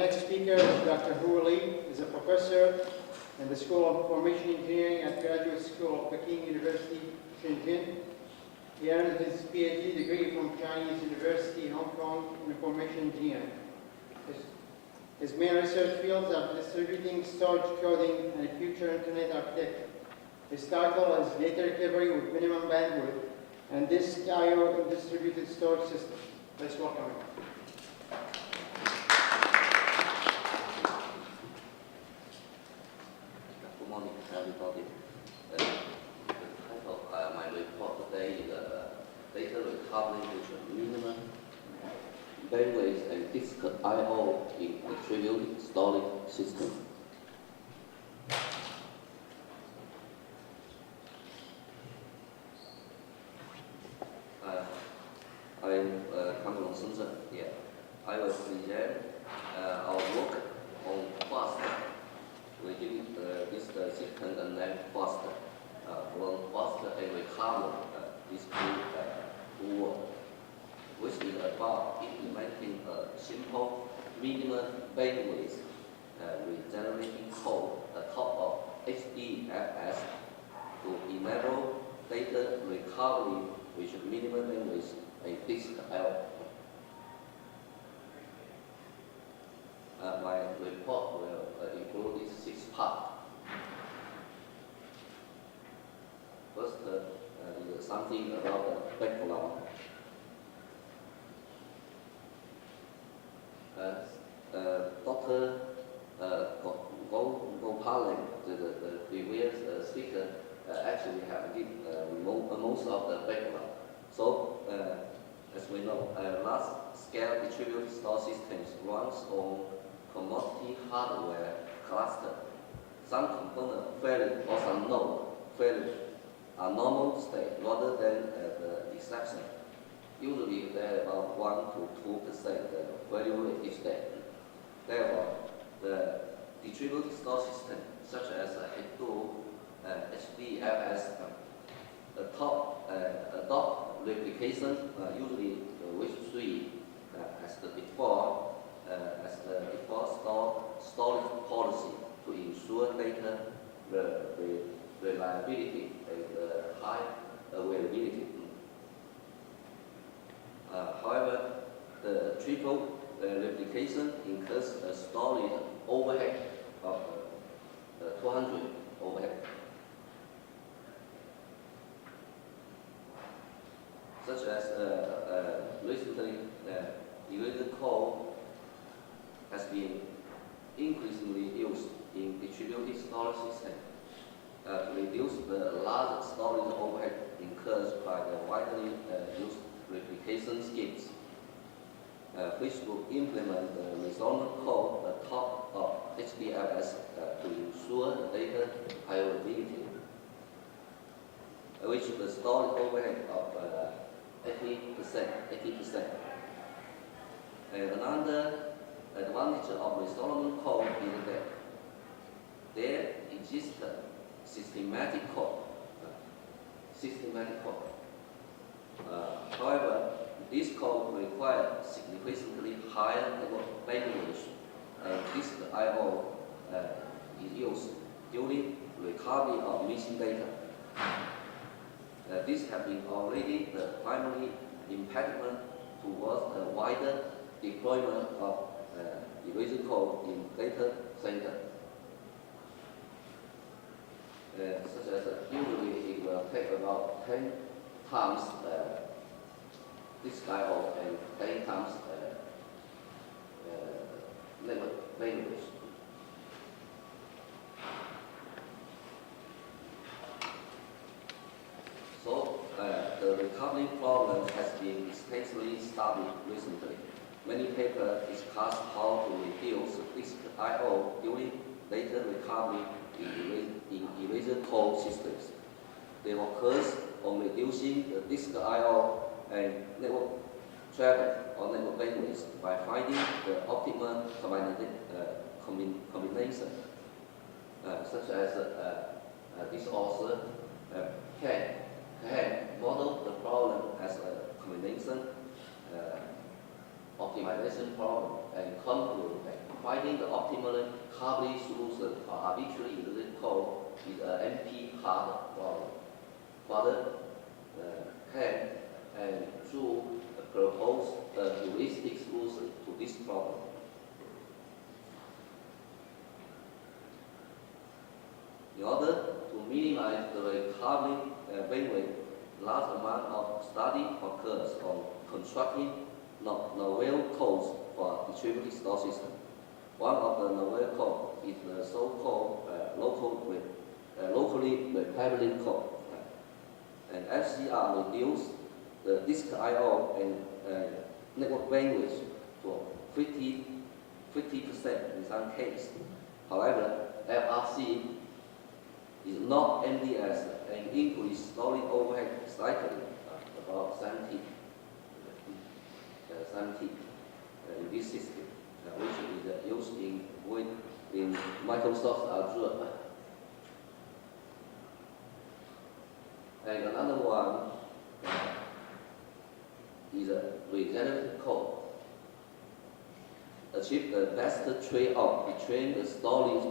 next speaker is Dr. Hu Li. He's a professor in the School of Information Engineering at Graduate School of Peking University, Shenzhen. He earned his PhD degree from Chinese University in Hong Kong in information engineering. His main research fields are distributing storage coding and future internet architecture. His title is Data Recovery with Minimum Bandwidth and Disk I/O in Distributed Storage System. Let's welcome him. Good morning, everybody. The title of my report today is Data Recovery with Minimum Bandwidth and Disk I/O in Distributed Storage System. I'm coming from Shenzhen. Yeah, I will present our work on fast. We did this system and then fast from fast and recover this work, which is about implementing a simple minimum bandwidth regenerating code atop of HDFS to enable data recovery with minimum bandwidth and disk I/O. My report will include these 6 parts. First, is something about the background. Dr. Gopalan, the previous speaker, actually have given most of the background. So, as we know, large-scale distributed storage systems runs on commodity hardware cluster. Some components failure or some node failure are normal state rather than the exception. Usually, they're about 1 to 2% failure rate each day. Therefore, the distributed storage system, such as Hadoop, HDFS, adopt replication, usually with 3 as the default storage policy to ensure data reliability and high availability. However, the triple replication incurs a storage overhead of 200 overhead. Such as recently, eraser code has been increasingly used in distributed storage systems to reduce the large storage overhead incurred by the widely used replication schemes, which will implement the resolvent code atop of HDFS to ensure data availability, which the storage overhead of 80%. And another advantage of resolvent code is that there exists systematic code. However, this code requires significantly higher bandwidth, and disk I/O is used during recovery of missing data. This has been already the primary impediment towards a wider deployment of eraser code in data center. Such as usually it will take about 10 times disk I/O and 10 times network bandwidth. So the recovery problem has been extensively studied recently. Many papers discuss how to reduce disk I/O during data recovery in eraser code systems. They focus on reducing the disk I/O and network traffic or network bandwidth by finding the optimal combination, such as this author can model the problem as a combination optimization problem and conclude that finding the optimal Hartley solution for arbitrary iterative code is NP hard problem. Further, can and should propose a heuristic solution to this problem. In order to minimize the recovery bandwidth, large amount of study occurs on constructing novel codes for distributed store system. One of the novel codes is the so-called locally repetitive code. And FCR reduces the disk I/O and network bandwidth to 50% in some cases. However, FRC is not MDS and increase storage overhead slightly, about 70 in this system, which is used in Microsoft Azure. And another one is a regenerative code. Achieve the best trade-off between the storage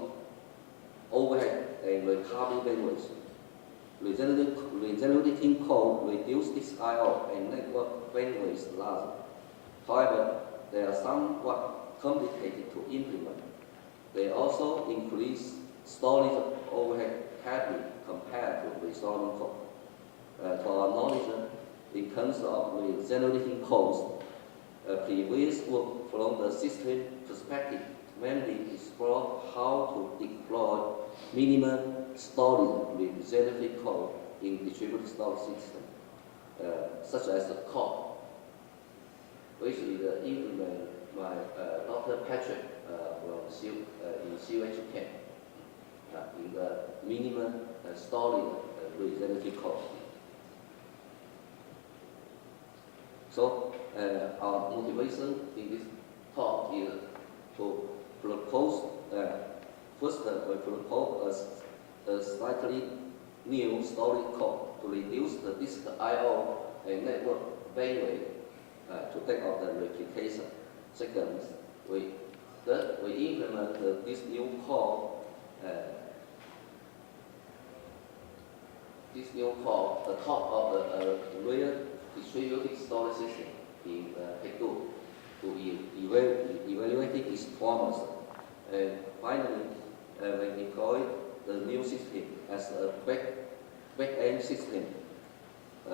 overhead and recovery bandwidth. Regenerating code reduces disk I/O and network bandwidth loss. However, they are somewhat complicated to implement. They also increase storage overhead heavily compared to resolving code. To our knowledge, in terms of regenerating codes, previous work from the system perspective mainly explore how to deploy minimum storage regenerative code in distributed storage system, such as the core, which is implemented by Dr. Patrick in CYBERSECURITY in the minimum storage regenerative code. So our motivation in this talk is to propose, first we propose a slightly new storage code to reduce the disk I/O and network bandwidth to take out the replication. Second, we implement this new code. The top of the real distributed storage system in Predictive to evaluate its performance. And finally, we deploy the new system as a back-end system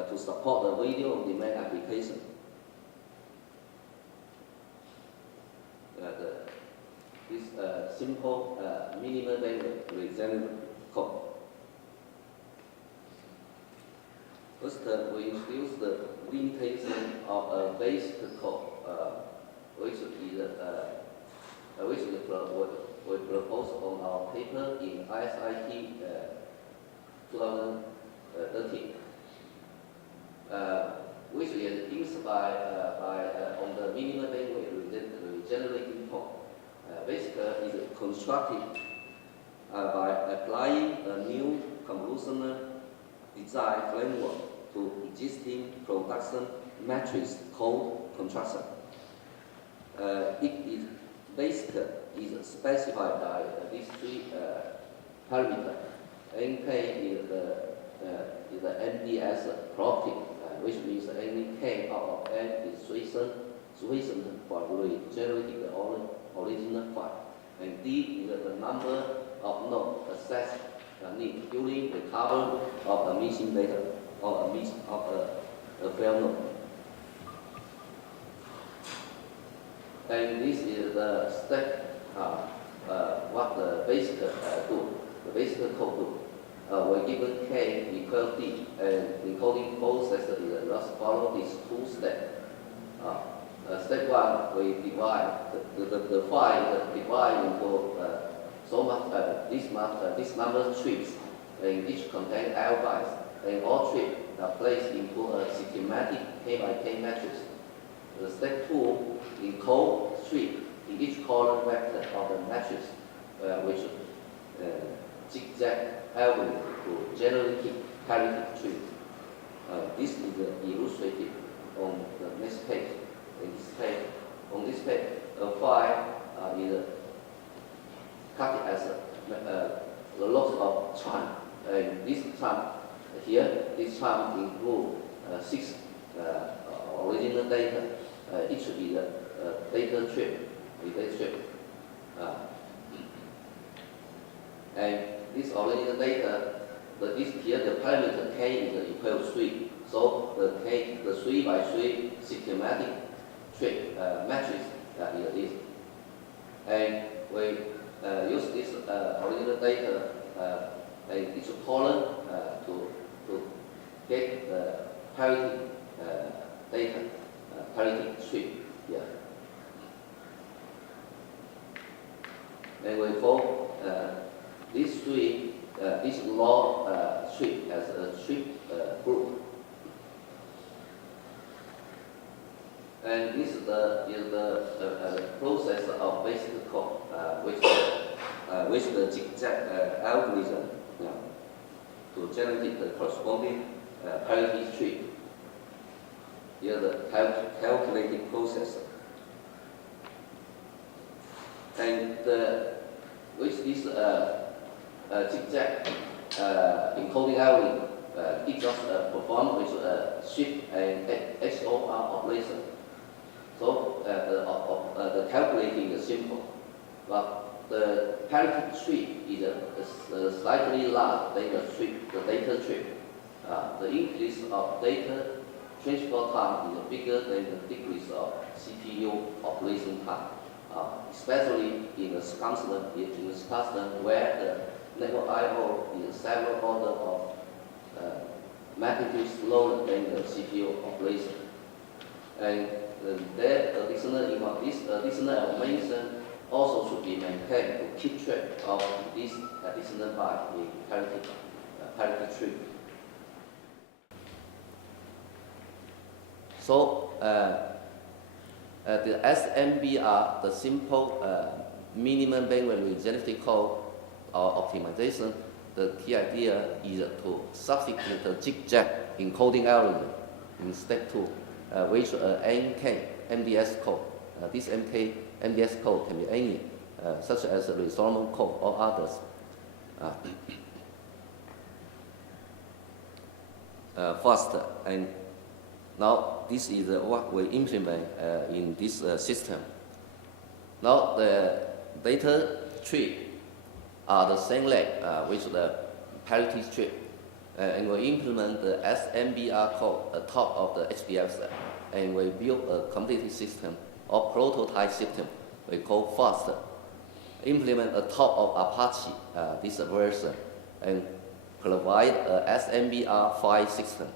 to support the video on demand application. This simple minimal bandwidth regenerative code. First, we introduce the limitation of a basic code, which we propose on our paper in ISIT 2013, which is inspired on the minimal bandwidth regenerating code. Basically, is constructed by applying a new convolutional design framework to existing production matrix code construction. It is basically is specified by these three parameters. NK is the MDS property, which means any k out of n is sufficient for regenerating the original file. And D is the number of nodes accessed need during recovery of a missing data or a miss of a failed node. And this is the step what the basic do, the basic code do. We're given k equal d, and encoding process is just follow these two steps. Step one, we divide the file divide into so much this number of trips, and each contain L bytes, and all trips are placed into a systematic k by k matrix. Step two, encode trip in each column vector of the matrix, which zigzag algorithm to generate parity tree. This is illustrated on the next page. On this page, a file is original data. It should be the data trip, and this original data, this here the parameter k is equal to 3. So the 3 by 3 systematic trip matrix is this. And we use this original data and each column to get the parity data, parity trip. Yeah. And we call these three, this log trip as a trip group. And this is the process of basic code, which the zigzag algorithm to generate the corresponding parity tree. Here the calculating process. And with this zigzag encoding algorithm, it just performs with shift and XOR operation. So the calculating is simple, but the parity tree is slightly larger than the data tree. The increase of data transfer time is bigger than the decrease of CPU operation time, especially in the circumstance where the network I/O is several orders of magnitude slower than the CPU operation. And this additional information also should be maintained to keep track of this additional byte in parity tree. So the SMBR, the simple minimum bandwidth genetic code or optimization, the key idea is to substitute the zigzag encoding algorithm in step 2. With NK MDS code. This MDS code can be any, such as Solomon code or others. First, and now this is what we implement in this system. Now the data tree are the same leg with the parity tree. And we implement the SMBR code atop of the HDF set, and we build a complete system or prototype system we call FAST. Implement atop of Apache this version, and provide a SMBR file system.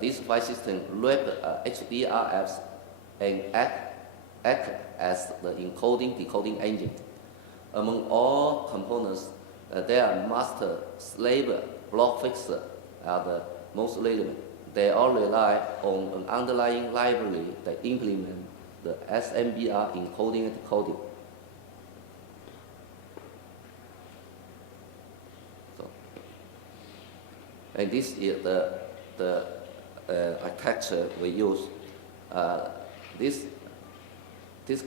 This file system wrap HDRFs and act as the encoding decoding engine. Among all components, there are master, slave, block fixer are the most relevant. They all rely on an underlying library that implement the SMBR encoding and decoding. So, and this is the architecture we use. This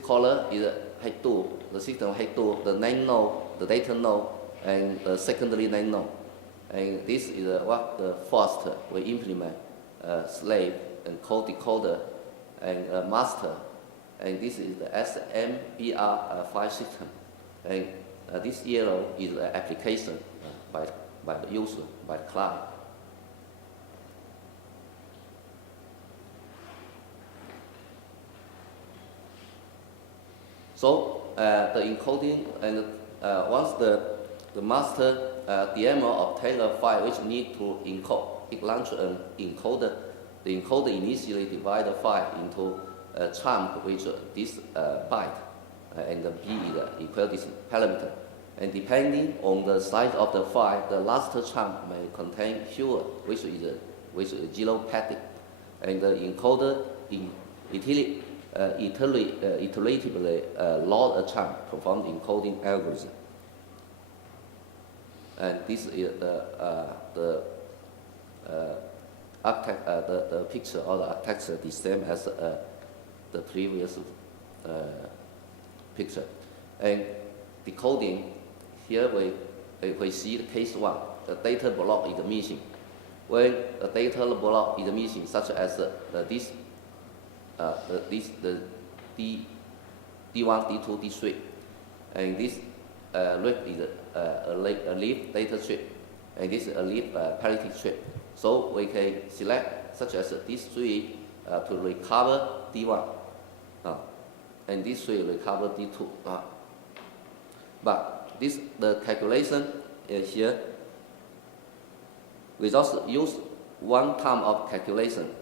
color is head 2, the system head 2, the main node, the data node, and the secondary main node. And this is what the first we implement, slave and code decoder and master. And this is the SMBR file system. And this yellow is the application by the user, by the client. So the encoding, and once the master DMO obtain a file which need to encode, it launch an encoder. The encoder initially divide the file into a chunk with this byte, and the B is equal this parameter. And depending on the size of the file, the last chunk may contain fewer, which is zero packet. And the encoder iteratively load a chunk, perform the encoding algorithm. And this is the picture or the architecture the same as the previous picture. And decoding, here we see the case 1, the data block is missing. When the data block is missing, such as this the D1, D2, D3, and this red is a leaf data strip, and this is a leaf parity strip. So we can select such as these three to recover D1, and these three recover D2. But the calculation here, we just use one time of calculation,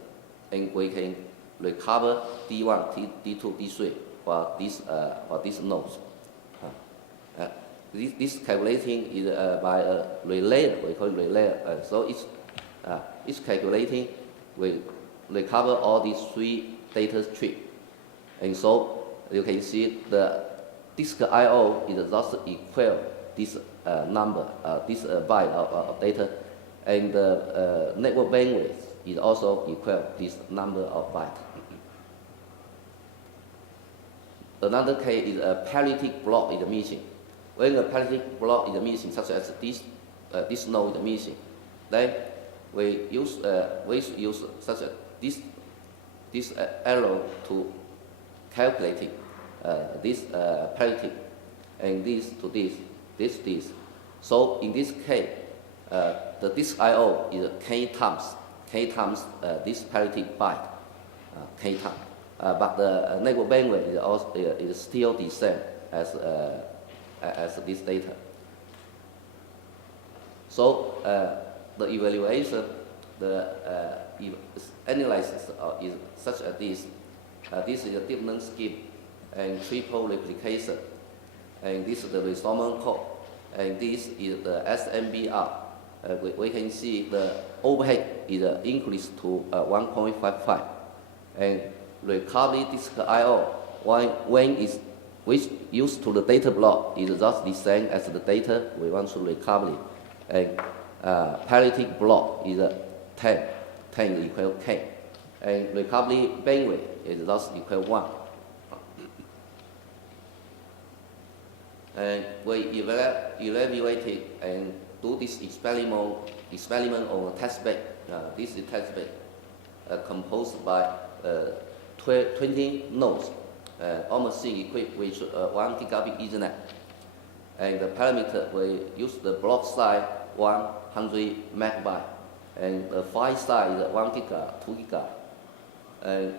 and we can recover D1, D2, D3 for these nodes. This calculating is by a relay. We call it relay. So it's calculating. We recover all these three data strips, and so you can see the disk I/O is just equal this number, this byte of data, and the network bandwidth is also equal this number of bytes. Another case is a parity block is missing. When a parity block is missing, such as this node is missing, then we use such as this arrow to calculate this parity, and this to this. So in this case, the disk I/O is k times this parity byte, k times. But the network bandwidth is still the same as this data. So the evaluation, the analysis is such as this. This is a deep learning scheme and triple replication, and this is the resolvement code, and this is the SMBR. We can see the overhead is increased to 1.55, and recovery disk I/O when is which used to the data block is just the same as the data we want to recover, and parity block is 10 is equal k, and recovery bandwidth is just equal 1. And we evaluated and do this experiment on a test bed. This is test bed composed by 20 nodes, almost equipped with 1 gigabit Ethernet. And the parameter, we use the block size 100 megabyte, and the file size is 1 giga, 2 giga. And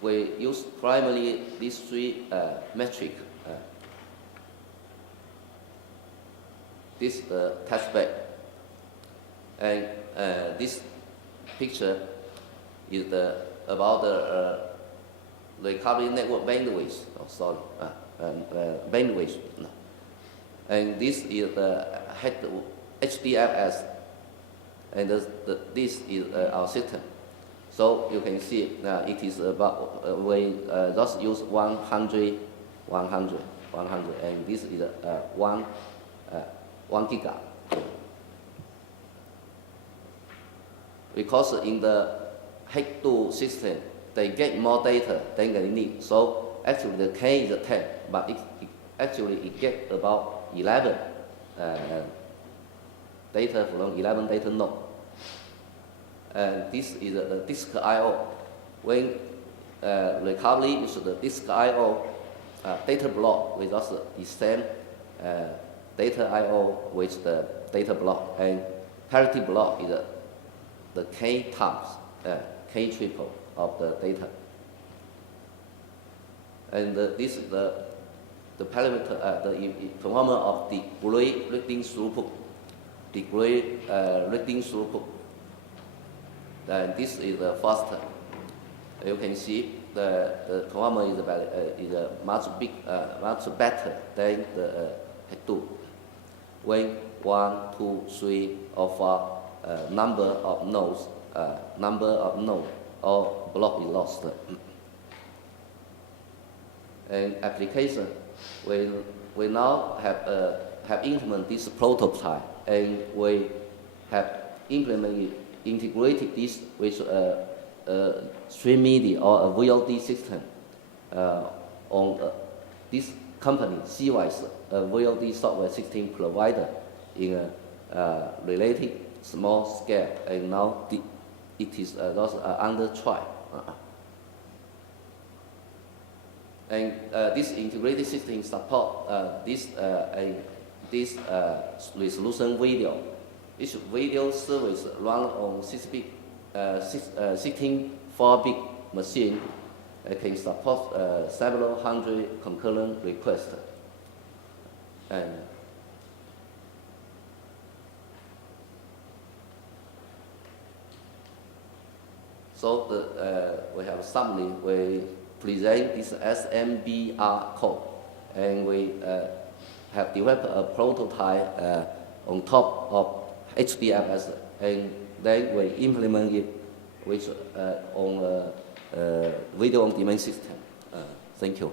we use primarily these three metrics. This is the test bed, and this picture is about the recovery network bandwidth. Bandwidth. And this is the HDFS, and this is our system. So you can see it is about we just use 100, and this is 1 giga. Because in the H2 system, they get more data than they need. So actually the K is 10, but it gets about 11 data from 11 data nodes. And this is the disk I/O. When recovery is the disk I/O data block with us the same data I/O with the data block, and parity block is the k times, k triple of the data. And this is the parameter, the performance of degree reading throughput. And this is the faster. You can see the performance is much better than the H2. When 1, 2, 3, or 4 number of nodes or block is lost. And application, we now have implemented this prototype, and we have integrated this with a stream media or a VOD system on this company, CYBERSECURITY, a VOD software system provider in a related small scale, and now it is just under trial. And this integrated system support this resolution video. Each video service run on 16-4-bit machine. Can support several hundred concurrent requests. And so we have summary. We present this SMBR code, and we have developed a prototype on top of HDFS, and then we implement it with on a video on demand system. Thank you.